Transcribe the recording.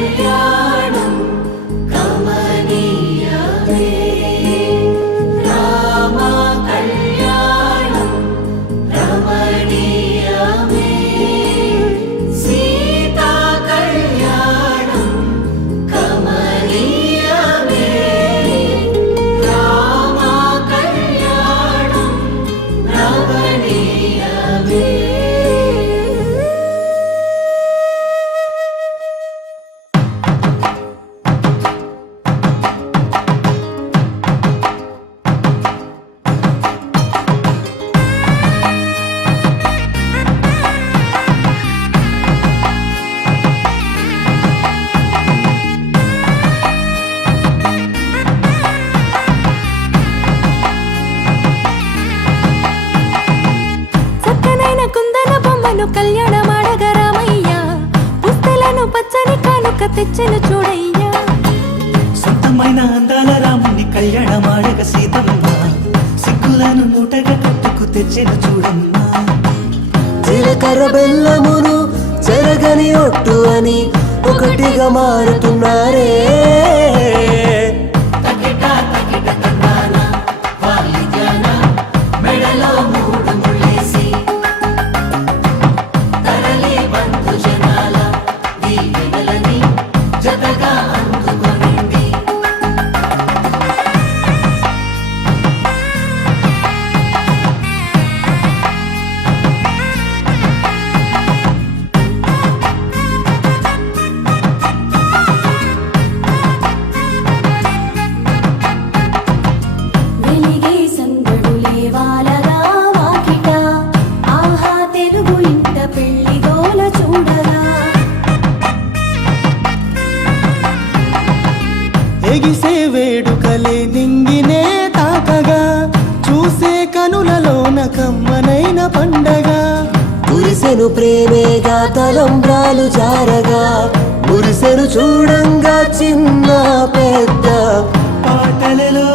కళ్యాణం కమనీయమే రామ కళ్యాణం రమణీయమే సీతా కళ్యాణం కమనీయమే రామ కళ్యాణం రమణీయమే. కళ్యాణమాడగరామయ్య పుస్తలను పచ్చని కానుక తెచ్చెను చూడయ్యా. సొంతమైన అందాల రాముని కళ్యాణమాడగ సీతమ్మ సిగ్గులను మూటగా కట్టుకు తెచ్చెను చూడమ్మా. జీలకర్ర బెల్లమును చెరగని ఒట్టు అని ఒకటిగా మారుతున్నారే. ఎగిసే వేడుకలే నింగినే తాకగా చూసే కనులలోన కమ్మనైన పండగ. మురిసెను ప్రేమేగా తలంబ్రాలు జారగా మురిసెను చూడంగా చిన్న పెద్ద పాటలలో